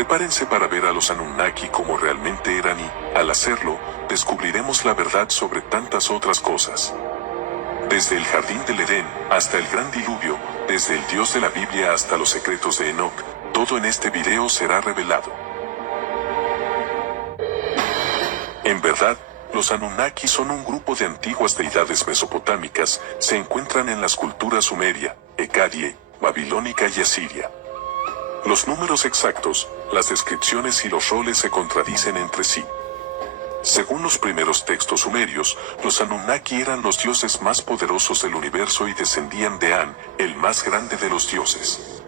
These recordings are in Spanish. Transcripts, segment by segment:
Prepárense para ver a los Anunnaki como realmente eran y, al hacerlo, descubriremos la verdad sobre tantas otras cosas. Desde el jardín del Edén hasta el gran diluvio, desde el Dios de la Biblia hasta los secretos de Enoch, todo en este video será revelado. En verdad, los Anunnaki son un grupo de antiguas deidades mesopotámicas, se encuentran en las culturas sumeria, ecadie, babilónica y asiria. Los números exactos, las descripciones y los roles se contradicen entre sí. Según los primeros textos sumerios, los Anunnaki eran los dioses más poderosos del universo y descendían de An, el más grande de los dioses.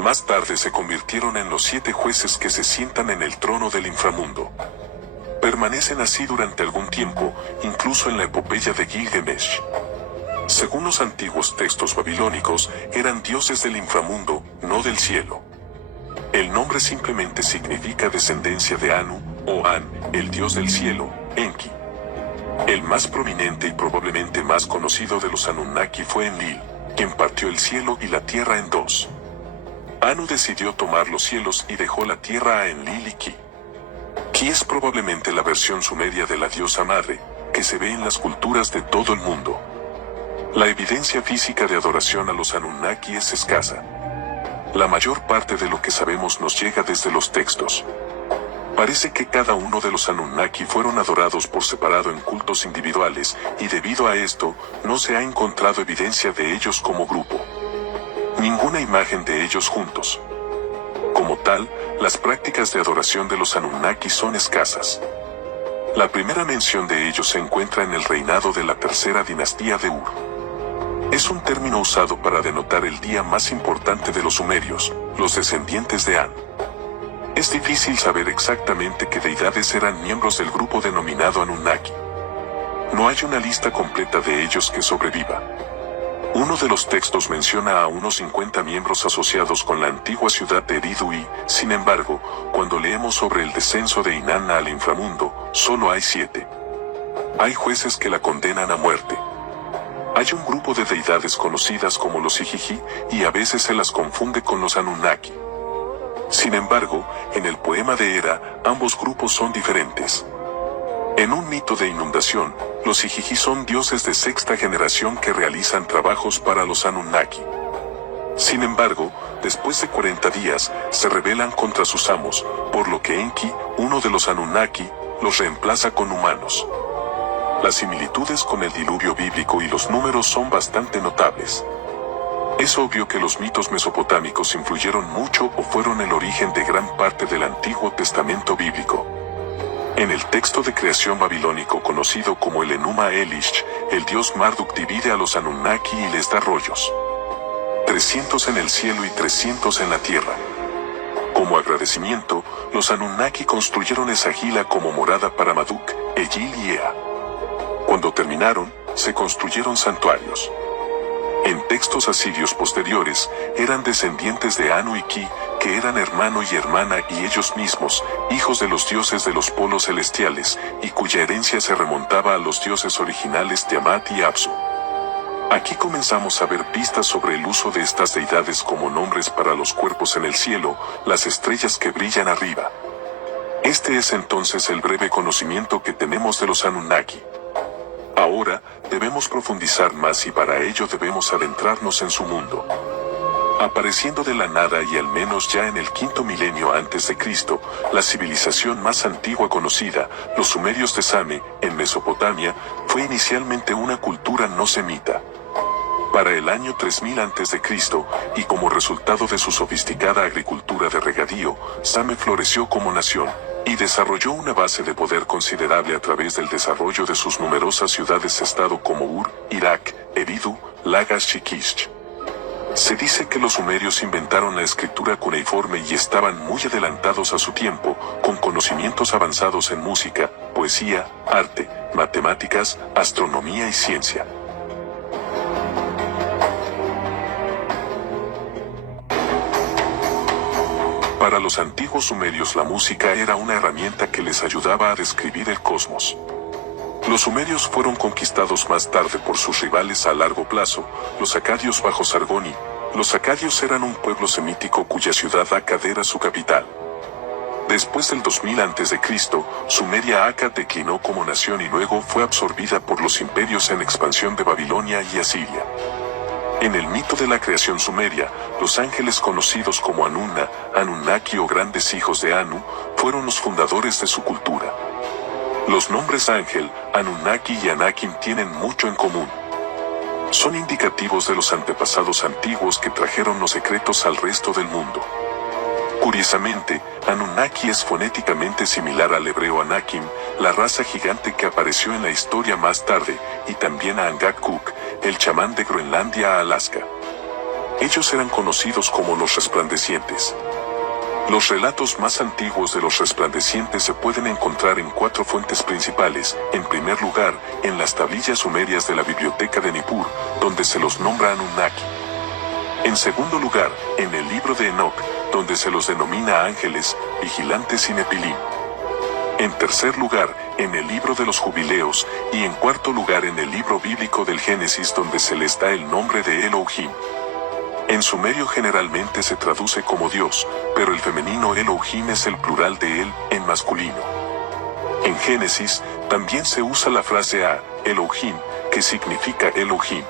Más tarde se convirtieron en los 7 jueces que se sientan en el trono del inframundo. Permanecen así durante algún tiempo, incluso en la epopeya de Gilgamesh. Según los antiguos textos babilónicos, eran dioses del inframundo, no del cielo. El nombre simplemente significa descendencia de Anu, o An, el dios del cielo, Enki. El más prominente y probablemente más conocido de los Anunnaki fue Enlil, quien partió el cielo y la tierra en dos. Anu decidió tomar los cielos y dejó la tierra a Enlil y Ki. Ki es probablemente la versión sumeria de la diosa madre, que se ve en las culturas de todo el mundo. La evidencia física de adoración a los Anunnaki es escasa. La mayor parte de lo que sabemos nos llega desde los textos. Parece que cada uno de los Anunnaki fueron adorados por separado en cultos individuales, y debido a esto, no se ha encontrado evidencia de ellos como grupo. Ninguna imagen de ellos juntos. Como tal, las prácticas de adoración de los Anunnaki son escasas. La primera mención de ellos se encuentra en el reinado de la tercera dinastía de Ur. Es un término usado para denotar el día más importante de los sumerios, los descendientes de An. Es difícil saber exactamente qué deidades eran miembros del grupo denominado Anunnaki. No hay una lista completa de ellos que sobreviva. Uno de los textos menciona a unos 50 miembros asociados con la antigua ciudad de Eridu y, sin embargo, cuando leemos sobre el descenso de Inanna al inframundo, solo hay 7. Hay jueces que la condenan a muerte. Hay un grupo de deidades conocidas como los Igigi, y a veces se las confunde con los Anunnaki. Sin embargo, en el poema de Hera, ambos grupos son diferentes. En un mito de inundación, los Igigi son dioses de sexta generación que realizan trabajos para los Anunnaki. Sin embargo, después de 40 días, se rebelan contra sus amos, por lo que Enki, uno de los Anunnaki, los reemplaza con humanos. Las similitudes con el diluvio bíblico y los números son bastante notables. Es obvio que los mitos mesopotámicos influyeron mucho o fueron el origen de gran parte del Antiguo Testamento bíblico. En el texto de creación babilónico conocido como el Enuma Elish, el dios Marduk divide a los Anunnaki y les da rollos. 300 en el cielo y 300 en la tierra. Como agradecimiento, los Anunnaki construyeron Esagila como morada para Marduk, Enlil y Ea. Cuando terminaron, se construyeron santuarios. En textos asirios posteriores, eran descendientes de Anu y Ki, que eran hermano y hermana y ellos mismos, hijos de los dioses de los polos celestiales, y cuya herencia se remontaba a los dioses originales Tiamat y Apsu. Aquí comenzamos a ver pistas sobre el uso de estas deidades como nombres para los cuerpos en el cielo, las estrellas que brillan arriba. Este es entonces el breve conocimiento que tenemos de los Anunnaki. Ahora, debemos profundizar más y para ello debemos adentrarnos en su mundo. Apareciendo de la nada y al menos ya en el quinto milenio antes de Cristo, la civilización más antigua conocida, los sumerios de Same, en Mesopotamia, fue inicialmente una cultura no semita. Para el año 3000 a.C., y como resultado de su sofisticada agricultura de regadío, Same floreció como nación, y desarrolló una base de poder considerable a través del desarrollo de sus numerosas ciudades-estado como Ur, Irak, Eridu, Lagash y Kish. Se dice que los sumerios inventaron la escritura cuneiforme y estaban muy adelantados a su tiempo, con conocimientos avanzados en música, poesía, arte, matemáticas, astronomía y ciencia. Para los antiguos sumerios la música era una herramienta que les ayudaba a describir el cosmos. Los sumerios fueron conquistados más tarde por sus rivales a largo plazo, los acadios bajo Sargón. Los acadios eran un pueblo semítico cuya ciudad Akkad era su capital. Después del 2000 a.C., Sumeria Akkad declinó como nación y luego fue absorbida por los imperios en expansión de Babilonia y Asiria. En el mito de la creación sumeria, los ángeles conocidos como Anunna, Anunnaki o grandes hijos de Anu, fueron los fundadores de su cultura. Los nombres Ángel, Anunnaki y Anakim tienen mucho en común. Son indicativos de los antepasados antiguos que trajeron los secretos al resto del mundo. Curiosamente, Anunnaki es fonéticamente similar al hebreo Anakim, la raza gigante que apareció en la historia más tarde, y también a Angakok, el chamán de Groenlandia a Alaska. Ellos eran conocidos como los resplandecientes. Los relatos más antiguos de los resplandecientes se pueden encontrar en 4 fuentes principales. En primer lugar, en las tablillas sumerias de la biblioteca de Nippur, donde se los nombra Anunnaki. En segundo lugar, en el libro de Enoch, donde se los denomina ángeles, vigilantes y nepilim. En tercer lugar, en el libro de los jubileos, y en cuarto lugar en el libro bíblico del Génesis, donde se les da el nombre de Elohim. En sumerio generalmente se traduce como Dios, pero el femenino Elohim es el plural de él, en masculino. En Génesis, también se usa la frase a Elohim, que significa Elohim.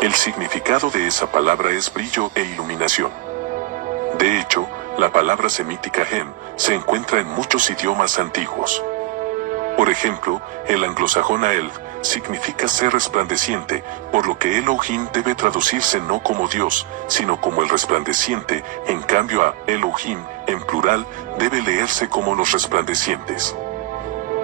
El significado de esa palabra es brillo e iluminación. De hecho, la palabra semítica Hem se encuentra en muchos idiomas antiguos. Por ejemplo, el anglosajón Aelf significa ser resplandeciente, por lo que Elohim debe traducirse no como Dios, sino como el resplandeciente. En cambio a Elohim, en plural, debe leerse como los resplandecientes.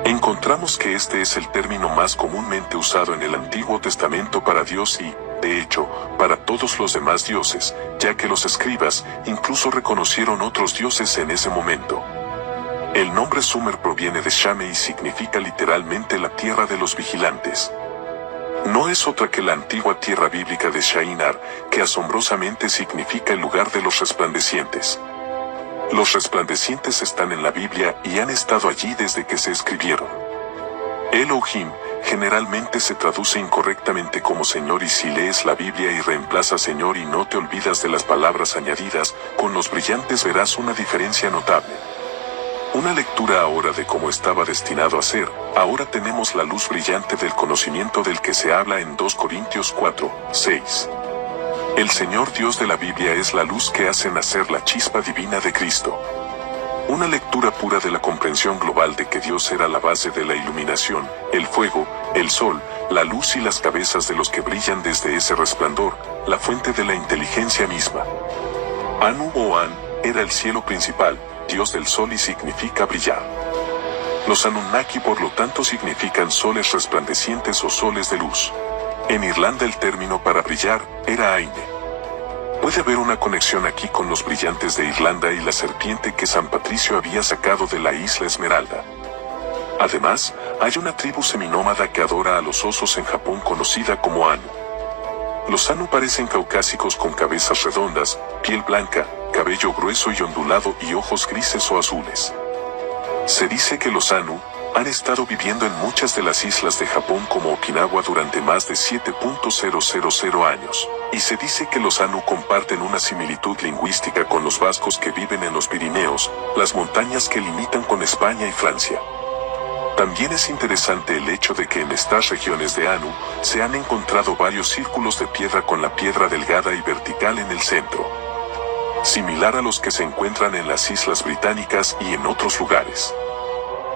Encontramos que este es el término más comúnmente usado en el Antiguo Testamento para Dios y, de hecho, para todos los demás dioses, ya que los escribas incluso reconocieron otros dioses en ese momento. El nombre Sumer proviene de Shame y significa literalmente la tierra de los vigilantes. No es otra que la antigua tierra bíblica de Shinar, que asombrosamente significa el lugar de los resplandecientes. Los resplandecientes están en la Biblia y han estado allí desde que se escribieron. Elohim generalmente se traduce incorrectamente como Señor, y si lees la Biblia y reemplaza Señor y no te olvidas de las palabras añadidas, con los brillantes verás una diferencia notable. Una lectura ahora de cómo estaba destinado a ser. Ahora tenemos la luz brillante del conocimiento del que se habla en 2 Corintios 4, 6. El Señor Dios de la Biblia es la luz que hace nacer la chispa divina de Cristo. Una lectura pura de la comprensión global de que Dios era la base de la iluminación, el fuego, el sol, la luz y las cabezas de los que brillan desde ese resplandor, la fuente de la inteligencia misma. Anu o An era el cielo principal, Dios del sol, y significa brillar. Los Anunnaki por lo tanto significan soles resplandecientes o soles de luz. En Irlanda el término para brillar era Aine. Puede haber una conexión aquí con los brillantes de Irlanda y la serpiente que San Patricio había sacado de la isla Esmeralda. Además, hay una tribu seminómada que adora a los osos en Japón conocida como Anu. Los Anu parecen caucásicos con cabezas redondas, piel blanca, cabello grueso y ondulado y ojos grises o azules. Se dice que los Anu han estado viviendo en muchas de las islas de Japón como Okinawa durante más de 7.000 años, y se dice que los Anu comparten una similitud lingüística con los vascos que viven en los Pirineos, las montañas que limitan con España y Francia. También es interesante el hecho de que en estas regiones de Anu se han encontrado varios círculos de piedra con la piedra delgada y vertical en el centro, similar a los que se encuentran en las Islas Británicas y en otros lugares.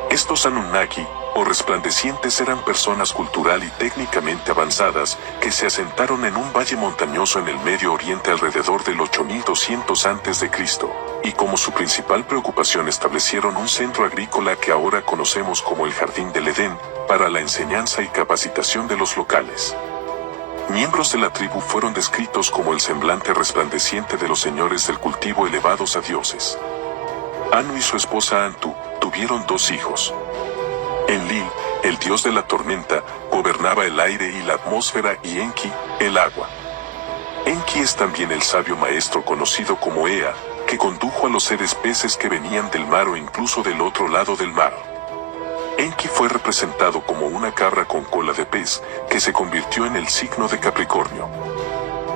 Estos Anunnaki, o resplandecientes, eran personas cultural y técnicamente avanzadas, que se asentaron en un valle montañoso en el Medio Oriente alrededor del 8200 a.C., y como su principal preocupación establecieron un centro agrícola que ahora conocemos como el Jardín del Edén, para la enseñanza y capacitación de los locales. Miembros de la tribu fueron descritos como el semblante resplandeciente de los señores del cultivo elevados a dioses. Anu y su esposa Antu tuvieron 2 hijos. Enlil, el dios de la tormenta, gobernaba el aire y la atmósfera, y Enki, el agua. Enki es también el sabio maestro conocido como Ea, que condujo a los seres peces que venían del mar o incluso del otro lado del mar. Enki fue representado como una cabra con cola de pez, que se convirtió en el signo de Capricornio.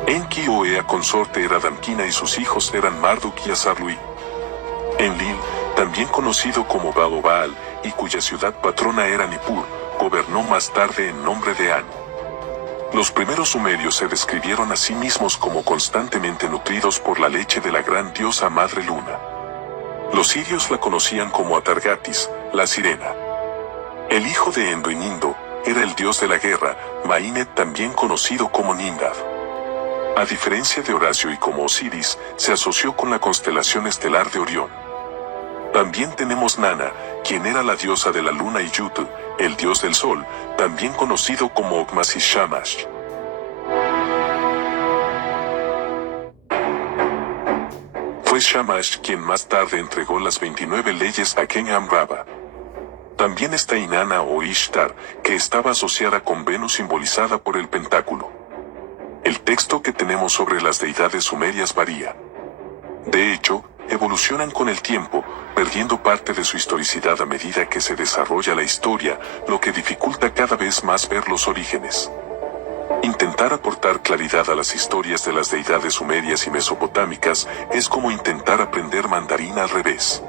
Enki o Ea consorte era Damkina y sus hijos eran Marduk y Asarluí. Enlil, también conocido como Baal, y cuya ciudad patrona era Nippur, gobernó más tarde en nombre de Anu. Los primeros sumerios se describieron a sí mismos como constantemente nutridos por la leche de la gran diosa Madre Luna. Los sirios la conocían como Atargatis, la sirena. El hijo de Endo y Nindo era el dios de la guerra, Mainet, también conocido como Nimrod. A diferencia de Horacio y como Osiris, se asoció con la constelación estelar de Orión. También tenemos Nana, quien era la diosa de la luna, y Yutu, el dios del sol, también conocido como Okmasis Shamash. Fue Shamash quien más tarde entregó las 29 leyes a Ken-Am-Raba. También está Inanna o Ishtar, que estaba asociada con Venus simbolizada por el pentáculo. El texto que tenemos sobre las deidades sumerias varía. De hecho, evolucionan con el tiempo, perdiendo parte de su historicidad a medida que se desarrolla la historia, lo que dificulta cada vez más ver los orígenes. Intentar aportar claridad a las historias de las deidades sumerias y mesopotámicas es como intentar aprender mandarín al revés.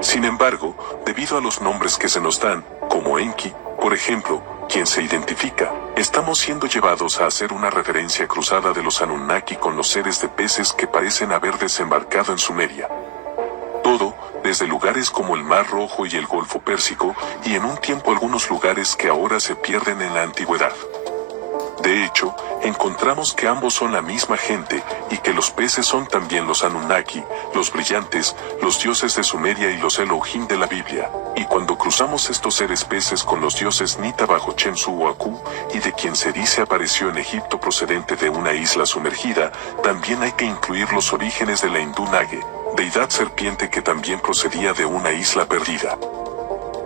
Sin embargo, debido a los nombres que se nos dan, como Enki, por ejemplo, quien se identifica, estamos siendo llevados a hacer una referencia cruzada de los Anunnaki con los seres de peces que parecen haber desembarcado en Sumeria. Todo, desde lugares como el Mar Rojo y el Golfo Pérsico, y en un tiempo algunos lugares que ahora se pierden en la antigüedad. De hecho, encontramos que ambos son la misma gente, y que los peces son también los Anunnaki, los brillantes, los dioses de Sumeria y los Elohim de la Biblia. Y cuando cruzamos estos seres peces con los dioses Nita bajo Chensu o Aku, y de quien se dice apareció en Egipto procedente de una isla sumergida, también hay que incluir los orígenes de la hindú Nage, deidad serpiente que también procedía de una isla perdida.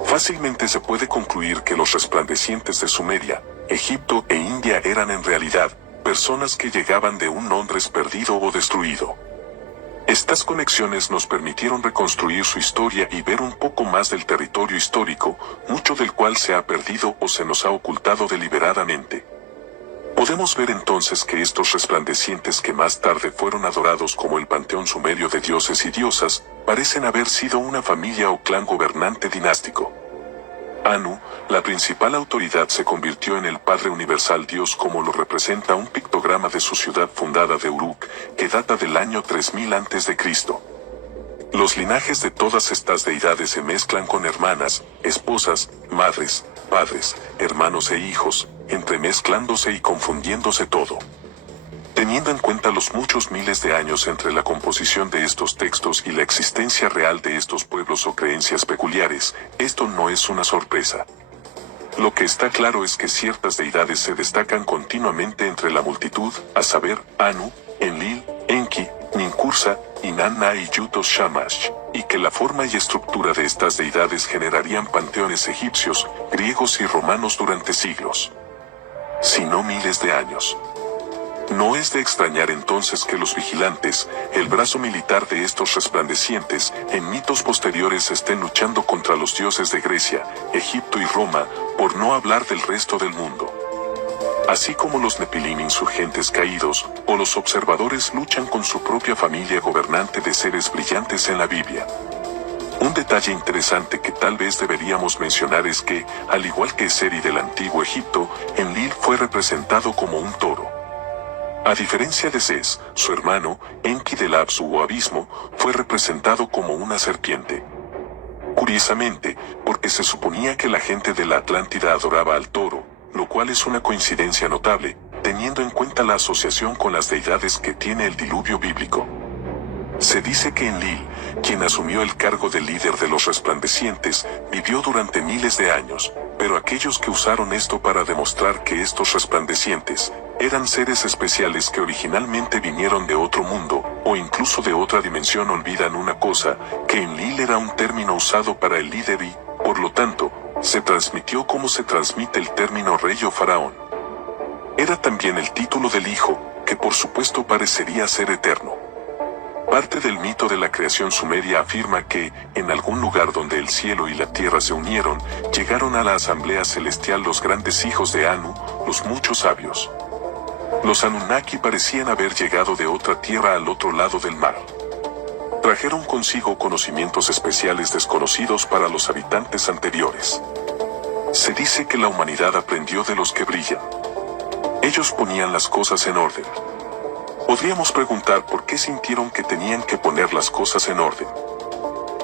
Fácilmente se puede concluir que los resplandecientes de Sumeria, Egipto e India eran en realidad personas que llegaban de un Londres perdido o destruido. Estas conexiones nos permitieron reconstruir su historia y ver un poco más del territorio histórico, mucho del cual se ha perdido o se nos ha ocultado deliberadamente. Podemos ver entonces que estos resplandecientes que más tarde fueron adorados como el panteón sumerio de dioses y diosas, parecen haber sido una familia o clan gobernante dinástico. Anu, la principal autoridad, se convirtió en el Padre Universal Dios, como lo representa un pictograma de su ciudad fundada de Uruk, que data del año 3000 a.C. Los linajes de todas estas deidades se mezclan con hermanas, esposas, madres, padres, hermanos e hijos, entremezclándose y confundiéndose todo. Teniendo en cuenta los muchos miles de años entre la composición de estos textos y la existencia real de estos pueblos o creencias peculiares, esto no es una sorpresa. Lo que está claro es que ciertas deidades se destacan continuamente entre la multitud, a saber, Anu, Enlil, Enki, Ninkursa, Inanna y Yutos Shamash, y que la forma y estructura de estas deidades generarían panteones egipcios, griegos y romanos durante siglos, si no miles de años. No es de extrañar entonces que los vigilantes, el brazo militar de estos resplandecientes, en mitos posteriores estén luchando contra los dioses de Grecia, Egipto y Roma, por no hablar del resto del mundo. Así como los Nepilim insurgentes caídos, o los observadores luchan con su propia familia gobernante de seres brillantes en la Biblia. Un detalle interesante que tal vez deberíamos mencionar es que, al igual que Seri del antiguo Egipto, Enlil fue representado como un toro. A diferencia de Ses, su hermano, Enki del Apsu o abismo, fue representado como una serpiente. Curiosamente, porque se suponía que la gente de la Atlántida adoraba al toro, lo cual es una coincidencia notable, teniendo en cuenta la asociación con las deidades que tiene el diluvio bíblico. Se dice que Enlil, quien asumió el cargo de líder de los resplandecientes, vivió durante miles de años, pero aquellos que usaron esto para demostrar que estos resplandecientes eran seres especiales que originalmente vinieron de otro mundo, o incluso de otra dimensión, olvidan una cosa, que Enlil era un término usado para el líder y, por lo tanto, se transmitió como se transmite el término rey o faraón. Era también el título del hijo, que por supuesto parecería ser eterno. Parte del mito de la creación sumeria afirma que, en algún lugar donde el cielo y la tierra se unieron, llegaron a la asamblea celestial los grandes hijos de Anu, los muchos sabios. Los Anunnaki parecían haber llegado de otra tierra al otro lado del mar. Trajeron consigo conocimientos especiales desconocidos para los habitantes anteriores. Se dice que la humanidad aprendió de los que brillan. Ellos ponían las cosas en orden. Podríamos preguntar por qué sintieron que tenían que poner las cosas en orden.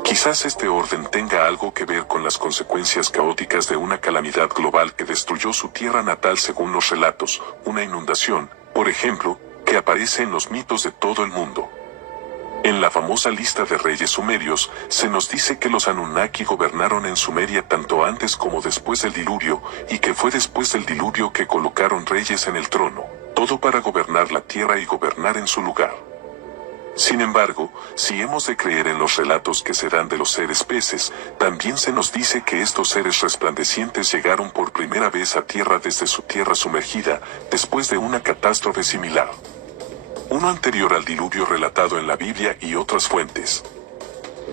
Quizás este orden tenga algo que ver con las consecuencias caóticas de una calamidad global que destruyó su tierra natal según los relatos, una inundación, por ejemplo, que aparece en los mitos de todo el mundo. En la famosa lista de reyes sumerios, se nos dice que los Anunnaki gobernaron en Sumeria tanto antes como después del diluvio, y que fue después del diluvio que colocaron reyes en el trono, todo para gobernar la tierra y gobernar en su lugar. Sin embargo, si hemos de creer en los relatos que se dan de los seres peces, también se nos dice que estos seres resplandecientes llegaron por primera vez a tierra desde su tierra sumergida, después de una catástrofe similar. Uno anterior al diluvio relatado en la Biblia y otras fuentes.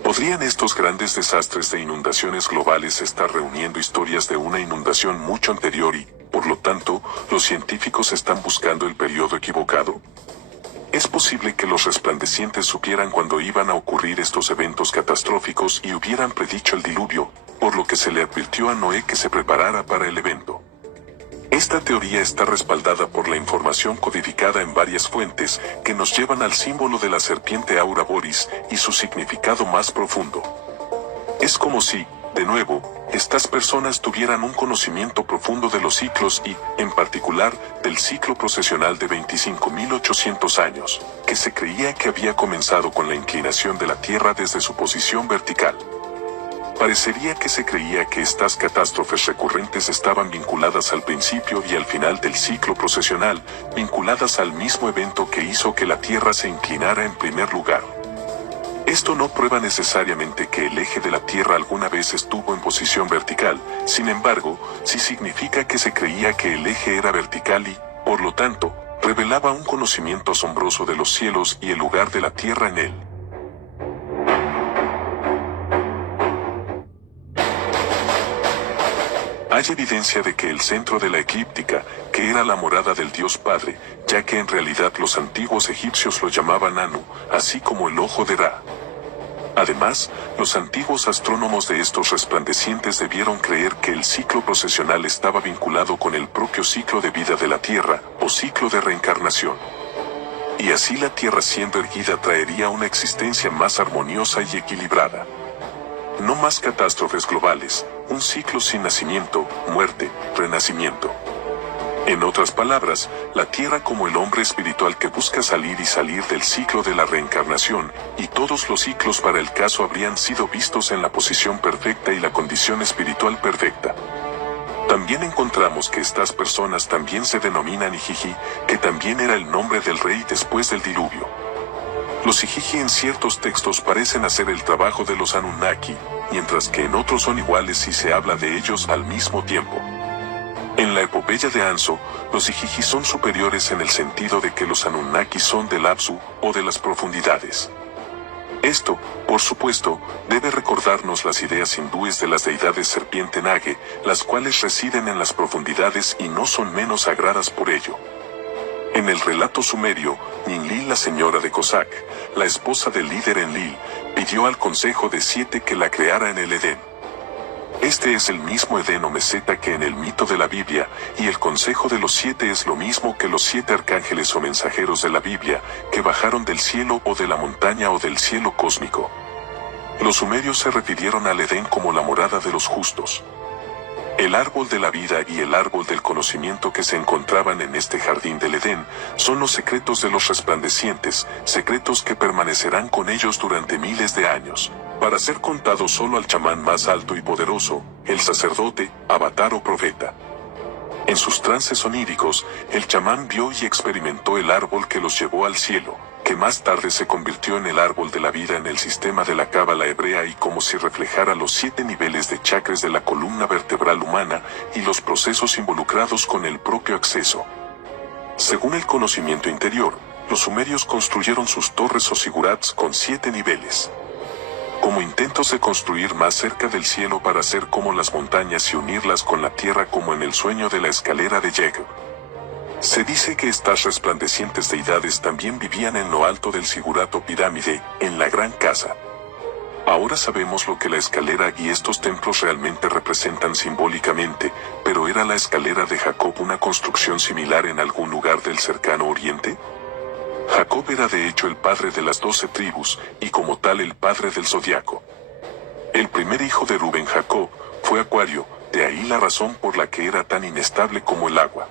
¿Podrían estos grandes desastres de inundaciones globales estar reuniendo historias de una inundación mucho anterior y, por lo tanto, los científicos están buscando el periodo equivocado? Es posible que los resplandecientes supieran cuándo iban a ocurrir estos eventos catastróficos y hubieran predicho el diluvio, por lo que se le advirtió a Noé que se preparara para el evento. Esta teoría está respaldada por la información codificada en varias fuentes que nos llevan al símbolo de la serpiente Aura Boris y su significado más profundo. Es como si, de nuevo, estas personas tuvieran un conocimiento profundo de los ciclos y, en particular, del ciclo procesional de 25.800 años, que se creía que había comenzado con la inclinación de la Tierra desde su posición vertical. Parecería que se creía que estas catástrofes recurrentes estaban vinculadas al principio y al final del ciclo procesional, vinculadas al mismo evento que hizo que la Tierra se inclinara en primer lugar. Esto no prueba necesariamente que el eje de la Tierra alguna vez estuvo en posición vertical, sin embargo, sí significa que se creía que el eje era vertical y, por lo tanto, revelaba un conocimiento asombroso de los cielos y el lugar de la Tierra en él. Hay evidencia de que el centro de la eclíptica, que era la morada del Dios Padre, ya que en realidad los antiguos egipcios lo llamaban Anu, así como el ojo de Ra. Además, los antiguos astrónomos de estos resplandecientes debieron creer que el ciclo procesional estaba vinculado con el propio ciclo de vida de la Tierra, o ciclo de reencarnación. Y así la Tierra siendo erguida traería una existencia más armoniosa y equilibrada. No más catástrofes globales, un ciclo sin nacimiento, muerte, renacimiento. En otras palabras, la Tierra como el hombre espiritual que busca salir del ciclo de la reencarnación, y todos los ciclos para el caso habrían sido vistos en la posición perfecta y la condición espiritual perfecta. También encontramos que estas personas también se denominan Igigi, que también era el nombre del rey después del diluvio. Los Igigi en ciertos textos parecen hacer el trabajo de los Anunnaki, mientras que en otros son iguales si se habla de ellos al mismo tiempo. En la epopeya de Anso, los Igigi son superiores en el sentido de que los Anunnaki son del Apsu, o de las profundidades. Esto, por supuesto, debe recordarnos las ideas hindúes de las deidades serpiente Nage, las cuales residen en las profundidades y no son menos sagradas por ello. En el relato sumerio, Ninlil, la señora de Cossack, la esposa del líder Enlil, pidió al Consejo de Siete que la creara en el Edén. Este es el mismo Edén o meseta que en el mito de la Biblia, y el Consejo de los Siete es lo mismo que los 7 arcángeles o mensajeros de la Biblia, que bajaron del cielo o de la montaña o del cielo cósmico. Los sumerios se refirieron al Edén como la morada de los justos. El árbol de la vida y el árbol del conocimiento que se encontraban en este jardín del Edén, son los secretos de los resplandecientes, secretos que permanecerán con ellos durante miles de años, para ser contados solo al chamán más alto y poderoso, el sacerdote, avatar o profeta. En sus trances oníricos, el chamán vio y experimentó el árbol que los llevó al cielo, que más tarde se convirtió en el árbol de la vida en el sistema de la cábala hebrea y como si reflejara los 7 niveles de chakras de la columna vertebral humana y los procesos involucrados con el propio acceso. Según el conocimiento interior, los sumerios construyeron sus torres o sigurats con 7 niveles. Como intentos de construir más cerca del cielo para hacer como las montañas y unirlas con la tierra como en el sueño de la escalera de Jacob. Se dice que estas resplandecientes deidades también vivían en lo alto del zigurat o pirámide, en la gran casa. Ahora sabemos lo que la escalera y estos templos realmente representan simbólicamente, pero ¿era la escalera de Jacob una construcción similar en algún lugar del cercano oriente? Jacob era de hecho el padre de las 12 tribus, y como tal el padre del zodiaco. El primer hijo de Rubén, Jacob, fue Acuario, de ahí la razón por la que era tan inestable como el agua.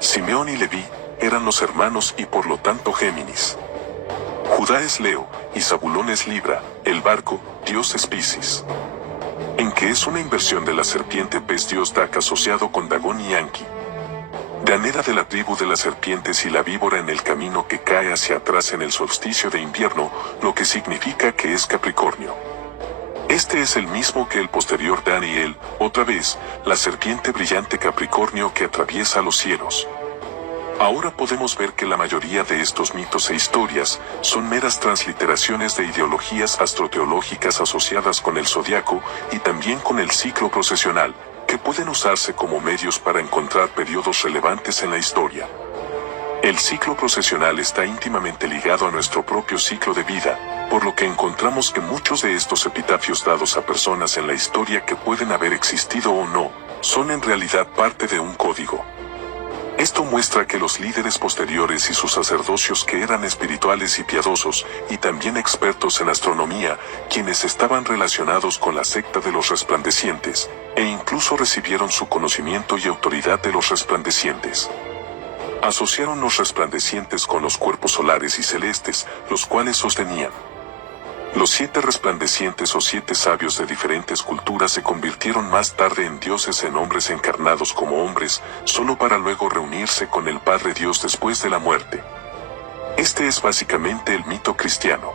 Simeón y Leví eran los hermanos y por lo tanto Géminis. Judá es Leo, y Zabulón es Libra, el barco, Dios es Piscis. En que es una inversión de la serpiente pez Dios Dak asociado con Dagón y Anki. Dan era de la tribu de las serpientes y la víbora en el camino que cae hacia atrás en el solsticio de invierno, lo que significa que es Capricornio. Este es el mismo que el posterior Daniel, otra vez, la serpiente brillante Capricornio que atraviesa los cielos. Ahora podemos ver que la mayoría de estos mitos e historias son meras transliteraciones de ideologías astroteológicas asociadas con el zodiaco y también con el ciclo procesional, que pueden usarse como medios para encontrar periodos relevantes en la historia. El ciclo procesional está íntimamente ligado a nuestro propio ciclo de vida, por lo que encontramos que muchos de estos epitafios dados a personas en la historia que pueden haber existido o no, son en realidad parte de un código. Esto muestra que los líderes posteriores y sus sacerdocios que eran espirituales y piadosos, y también expertos en astronomía, quienes estaban relacionados con la secta de los resplandecientes, e incluso recibieron su conocimiento y autoridad de los resplandecientes. Asociaron los resplandecientes con los cuerpos solares y celestes, los cuales sostenían. Los 7 resplandecientes o 7 sabios de diferentes culturas se convirtieron más tarde en dioses en hombres encarnados como hombres, solo para luego reunirse con el Padre Dios después de la muerte. Este es básicamente el mito cristiano.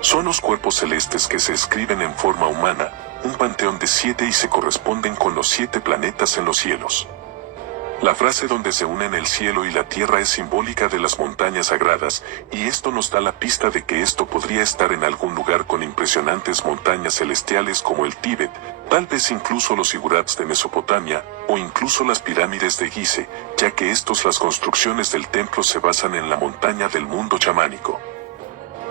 Son los cuerpos celestes que se escriben en forma humana, un panteón de 7 y se corresponden con los 7 planetas en los cielos. La frase donde se unen el cielo y la tierra es simbólica de las montañas sagradas, y esto nos da la pista de que esto podría estar en algún lugar con impresionantes montañas celestiales como el Tíbet, tal vez incluso los zigurats de Mesopotamia, o incluso las pirámides de Gizeh, ya que las construcciones del templo se basan en la montaña del mundo chamánico.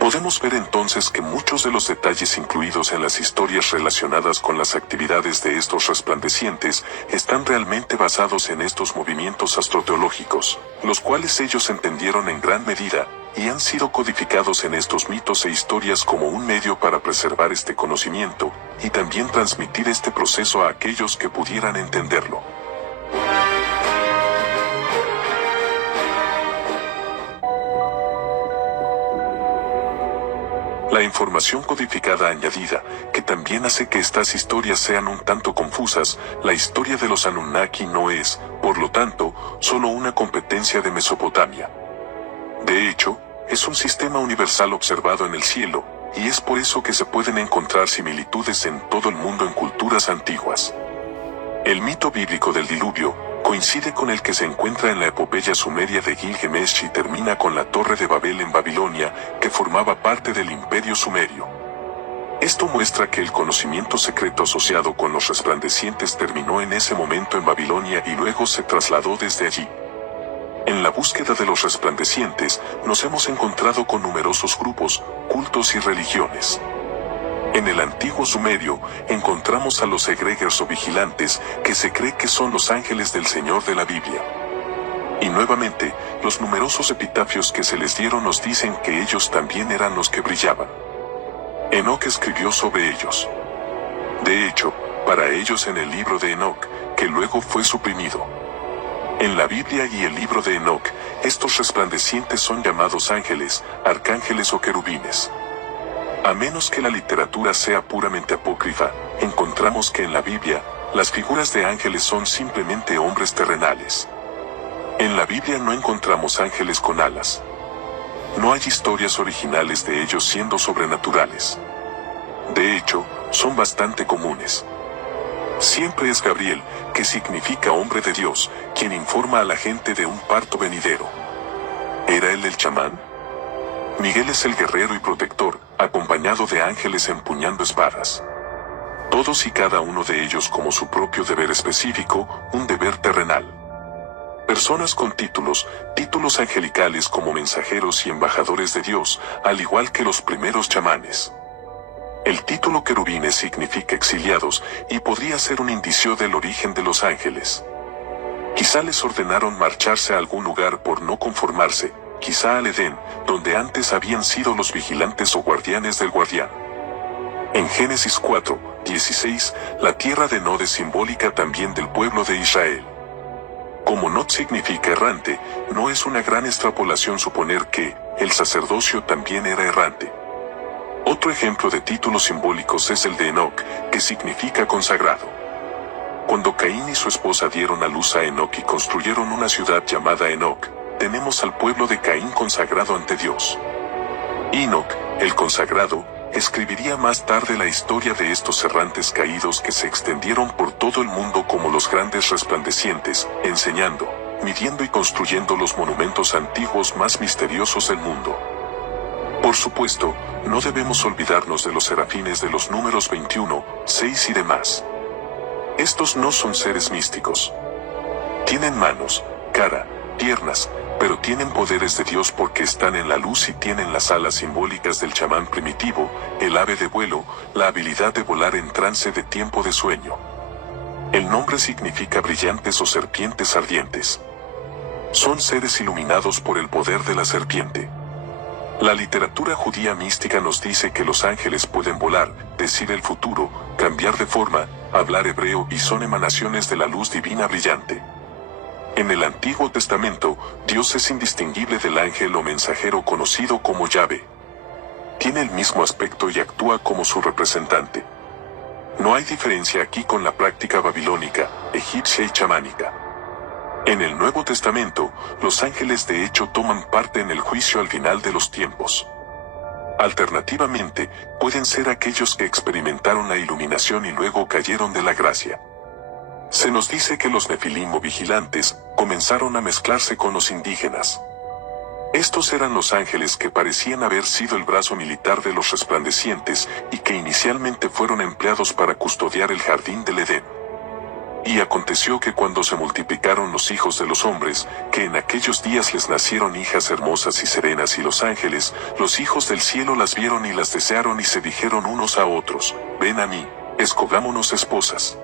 Podemos ver entonces que muchos de los detalles incluidos en las historias relacionadas con las actividades de estos resplandecientes están realmente basados en estos movimientos astroteológicos, los cuales ellos entendieron en gran medida, y han sido codificados en estos mitos e historias como un medio para preservar este conocimiento, y también transmitir este proceso a aquellos que pudieran entenderlo. La información codificada añadida, que también hace que estas historias sean un tanto confusas, la historia de los Anunnaki no es, por lo tanto, solo una competencia de Mesopotamia. De hecho, es un sistema universal observado en el cielo, y es por eso que se pueden encontrar similitudes en todo el mundo en culturas antiguas. El mito bíblico del diluvio coincide con el que se encuentra en la epopeya sumeria de Gilgamesh y termina con la Torre de Babel en Babilonia, que formaba parte del imperio sumerio. Esto muestra que el conocimiento secreto asociado con los resplandecientes terminó en ese momento en Babilonia y luego se trasladó desde allí. En la búsqueda de los resplandecientes, nos hemos encontrado con numerosos grupos, cultos y religiones. En el antiguo Sumerio, encontramos a los egregores o vigilantes, que se cree que son los ángeles del Señor de la Biblia. Y nuevamente, los numerosos epitafios que se les dieron nos dicen que ellos también eran los que brillaban. Enoc escribió sobre ellos. De hecho, para ellos en el libro de Enoc, que luego fue suprimido. En la Biblia y el libro de Enoc, estos resplandecientes son llamados ángeles, arcángeles o querubines. A menos que la literatura sea puramente apócrifa, encontramos que en la Biblia, las figuras de ángeles son simplemente hombres terrenales. En la Biblia no encontramos ángeles con alas. No hay historias originales de ellos siendo sobrenaturales. De hecho, son bastante comunes. Siempre es Gabriel, que significa hombre de Dios, quien informa a la gente de un parto venidero. ¿Era él el chamán? Miguel es el guerrero y protector, acompañado de ángeles empuñando espadas. Todos y cada uno de ellos como su propio deber específico, un deber terrenal. Personas con títulos angelicales como mensajeros y embajadores de Dios, al igual que los primeros chamanes. El título querubines significa exiliados y podría ser un indicio del origen de los ángeles. Quizá les ordenaron marcharse a algún lugar por no conformarse, quizá al Edén, donde antes habían sido los vigilantes o guardianes del guardián. En Génesis 4:16, la tierra de Nod es simbólica también del pueblo de Israel. Como Nod significa errante, no es una gran extrapolación suponer que el sacerdocio también era errante. Otro ejemplo de títulos simbólicos es el de Enoc, que significa consagrado. Cuando Caín y su esposa dieron a luz a Enoc y construyeron una ciudad llamada Enoc, tenemos al pueblo de Caín consagrado ante Dios. Enoc, el consagrado, escribiría más tarde la historia de estos errantes caídos que se extendieron por todo el mundo como los grandes resplandecientes, enseñando, midiendo y construyendo los monumentos antiguos más misteriosos del mundo. Por supuesto, no debemos olvidarnos de los serafines de los números 21, 6 y demás. Estos no son seres místicos. Tienen manos, cara, piernas, pero tienen poderes de Dios porque están en la luz y tienen las alas simbólicas del chamán primitivo, el ave de vuelo, la habilidad de volar en trance de tiempo de sueño. El nombre significa brillantes o serpientes ardientes. Son seres iluminados por el poder de la serpiente. La literatura judía mística nos dice que los ángeles pueden volar, decir el futuro, cambiar de forma, hablar hebreo y son emanaciones de la luz divina brillante. En el Antiguo Testamento, Dios es indistinguible del ángel o mensajero conocido como Yahvé. Tiene el mismo aspecto y actúa como su representante. No hay diferencia aquí con la práctica babilónica, egipcia y chamánica. En el Nuevo Testamento, los ángeles de hecho toman parte en el juicio al final de los tiempos. Alternativamente, pueden ser aquellos que experimentaron la iluminación y luego cayeron de la gracia. Se nos dice que los nefilim o vigilantes comenzaron a mezclarse con los indígenas. Estos eran los ángeles que parecían haber sido el brazo militar de los resplandecientes y que inicialmente fueron empleados para custodiar el jardín del Edén. Y aconteció que cuando se multiplicaron los hijos de los hombres, que en aquellos días les nacieron hijas hermosas y serenas y los ángeles, los hijos del cielo las vieron y las desearon y se dijeron unos a otros, ven a mí, escogámonos esposas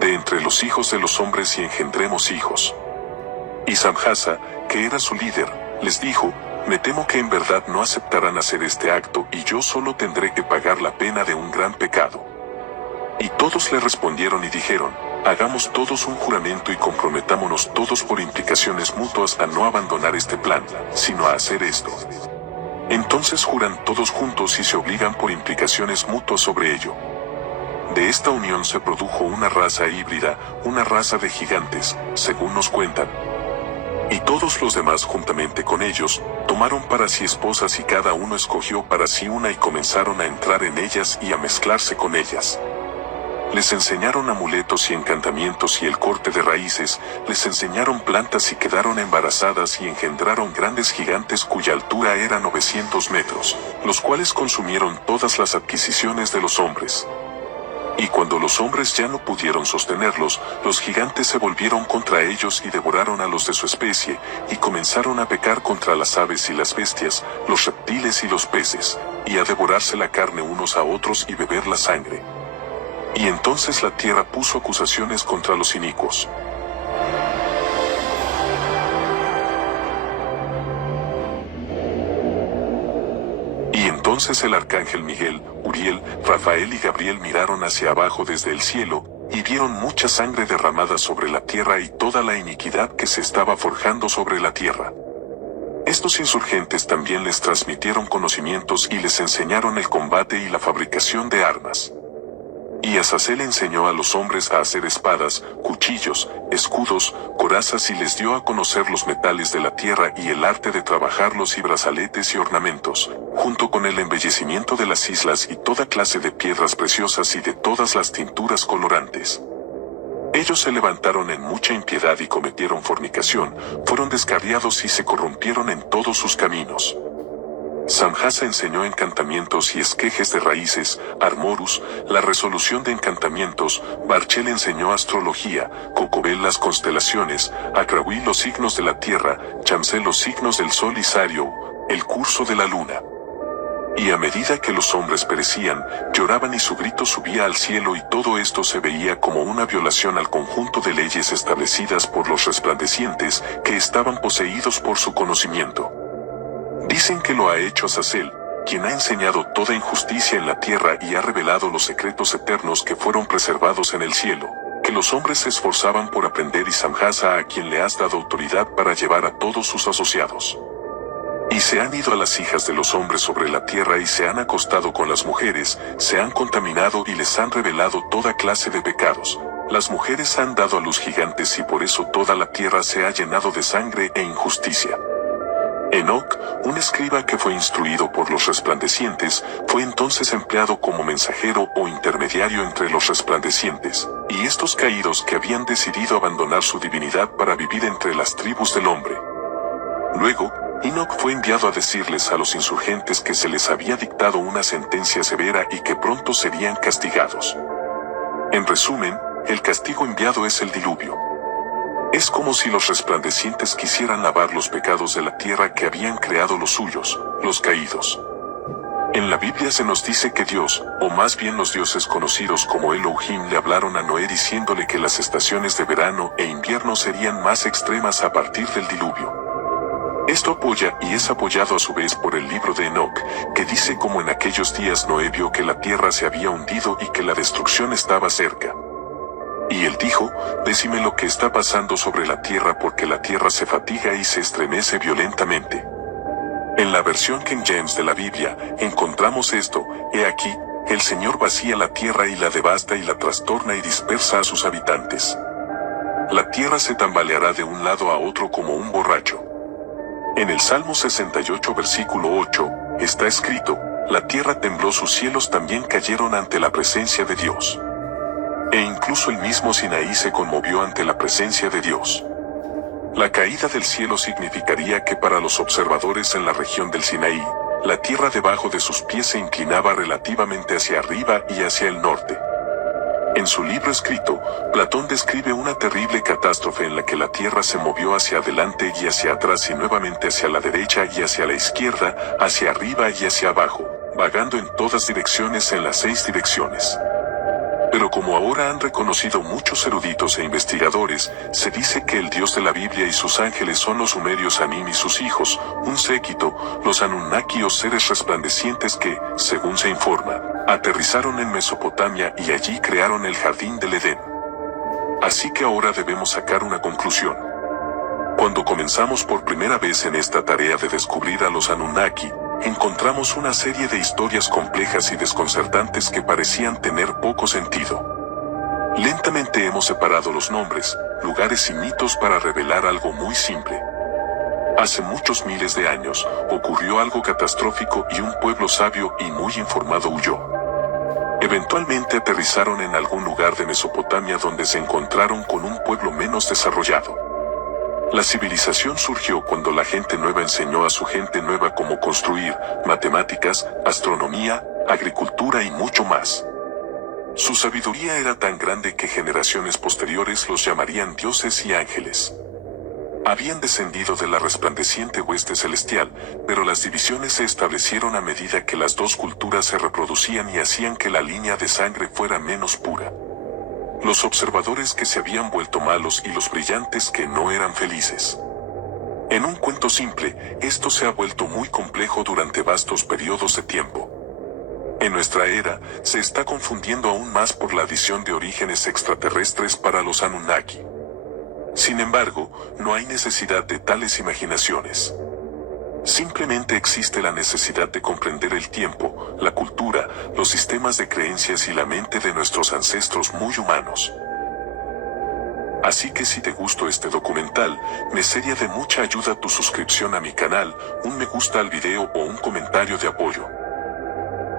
de entre los hijos de los hombres y engendremos hijos. Y Samjasa, que era su líder, les dijo, me temo que en verdad no aceptarán hacer este acto y yo solo tendré que pagar la pena de un gran pecado. Y todos le respondieron y dijeron, hagamos todos un juramento y comprometámonos todos por implicaciones mutuas a no abandonar este plan, sino a hacer esto. Entonces juran todos juntos y se obligan por implicaciones mutuas sobre ello. De esta unión se produjo una raza híbrida, una raza de gigantes, según nos cuentan. Y todos los demás juntamente con ellos, tomaron para sí esposas y cada uno escogió para sí una y comenzaron a entrar en ellas y a mezclarse con ellas. Les enseñaron amuletos y encantamientos y el corte de raíces, les enseñaron plantas y quedaron embarazadas y engendraron grandes gigantes cuya altura era 900 metros, los cuales consumieron todas las adquisiciones de los hombres. Y cuando los hombres ya no pudieron sostenerlos, los gigantes se volvieron contra ellos y devoraron a los de su especie, y comenzaron a pecar contra las aves y las bestias, los reptiles y los peces, y a devorarse la carne unos a otros y beber la sangre. Y entonces la tierra puso acusaciones contra los inicuos. Entonces el arcángel Miguel, Uriel, Rafael y Gabriel miraron hacia abajo desde el cielo, y vieron mucha sangre derramada sobre la tierra y toda la iniquidad que se estaba forjando sobre la tierra. Estos insurgentes también les transmitieron conocimientos y les enseñaron el combate y la fabricación de armas. Y Azazel enseñó a los hombres a hacer espadas, cuchillos, escudos, corazas y les dio a conocer los metales de la tierra y el arte de trabajarlos y brazaletes y ornamentos, junto con el embellecimiento de las islas y toda clase de piedras preciosas y de todas las tinturas colorantes. Ellos se levantaron en mucha impiedad y cometieron fornicación, fueron descarriados y se corrompieron en todos sus caminos. Samhasa enseñó encantamientos y esquejes de raíces, Armorus, la resolución de encantamientos, Barchel enseñó astrología, Cocobel las constelaciones, Akrawi los signos de la tierra, Chamsel los signos del sol y Sario, el curso de la luna. Y a medida que los hombres perecían, lloraban y su grito subía al cielo y todo esto se veía como una violación al conjunto de leyes establecidas por los resplandecientes que estaban poseídos por su conocimiento. Dicen que lo ha hecho Azazel, quien ha enseñado toda injusticia en la tierra y ha revelado los secretos eternos que fueron preservados en el cielo, que los hombres se esforzaban por aprender y Samhasa a quien le has dado autoridad para llevar a todos sus asociados. Y se han ido a las hijas de los hombres sobre la tierra y se han acostado con las mujeres, se han contaminado y les han revelado toda clase de pecados. Las mujeres han dado a luz gigantes y por eso toda la tierra se ha llenado de sangre e injusticia. Enoc, un escriba que fue instruido por los resplandecientes, fue entonces empleado como mensajero o intermediario entre los resplandecientes, y estos caídos que habían decidido abandonar su divinidad para vivir entre las tribus del hombre. Luego, Enoc fue enviado a decirles a los insurgentes que se les había dictado una sentencia severa y que pronto serían castigados. En resumen, el castigo enviado es el diluvio. Es como si los resplandecientes quisieran lavar los pecados de la tierra que habían creado los suyos, los caídos. En la Biblia se nos dice que Dios, o más bien los dioses conocidos como Elohim, le hablaron a Noé diciéndole que las estaciones de verano e invierno serían más extremas a partir del diluvio. Esto apoya y es apoyado a su vez por el libro de Enoc, que dice como en aquellos días Noé vio que la tierra se había hundido y que la destrucción estaba cerca. Y él dijo, decime lo que está pasando sobre la tierra porque la tierra se fatiga y se estremece violentamente. En la versión King James de la Biblia, encontramos esto, he aquí, el Señor vacía la tierra y la devasta y la trastorna y dispersa a sus habitantes. La tierra se tambaleará de un lado a otro como un borracho. En el Salmo 68 versículo 8, está escrito, la tierra tembló, sus cielos también cayeron ante la presencia de Dios. E incluso el mismo Sinaí se conmovió ante la presencia de Dios. La caída del cielo significaría que para los observadores en la región del Sinaí, la tierra debajo de sus pies se inclinaba relativamente hacia arriba y hacia el norte. En su libro escrito, Platón describe una terrible catástrofe en la que la tierra se movió hacia adelante y hacia atrás y nuevamente hacia la derecha y hacia la izquierda, hacia arriba y hacia abajo, vagando en todas direcciones en las 6 direcciones. Pero como ahora han reconocido muchos eruditos e investigadores, se dice que el Dios de la Biblia y sus ángeles son los sumerios Anim y sus hijos, un séquito, los Anunnaki o seres resplandecientes que, según se informa, aterrizaron en Mesopotamia y allí crearon el jardín del Edén. Así que ahora debemos sacar una conclusión. Cuando comenzamos por primera vez en esta tarea de descubrir a los Anunnaki, encontramos una serie de historias complejas y desconcertantes que parecían tener poco sentido. Lentamente hemos separado los nombres, lugares y mitos para revelar algo muy simple. Hace muchos miles de años, ocurrió algo catastrófico y un pueblo sabio y muy informado huyó. Eventualmente aterrizaron en algún lugar de Mesopotamia donde se encontraron con un pueblo menos desarrollado. La civilización surgió cuando la gente nueva enseñó a su gente nueva cómo construir, matemáticas, astronomía, agricultura y mucho más. Su sabiduría era tan grande que generaciones posteriores los llamarían dioses y ángeles. Habían descendido de la resplandeciente hueste celestial, pero las divisiones se establecieron a medida que las dos culturas se reproducían y hacían que la línea de sangre fuera menos pura. Los observadores que se habían vuelto malos y los brillantes que no eran felices. En un cuento simple, esto se ha vuelto muy complejo durante vastos periodos de tiempo. En nuestra era, se está confundiendo aún más por la adición de orígenes extraterrestres para los Anunnaki. Sin embargo, no hay necesidad de tales imaginaciones. Simplemente existe la necesidad de comprender el tiempo, la cultura, los sistemas de creencias y la mente de nuestros ancestros muy humanos. Así que si te gustó este documental, me sería de mucha ayuda tu suscripción a mi canal, un me gusta al video o un comentario de apoyo.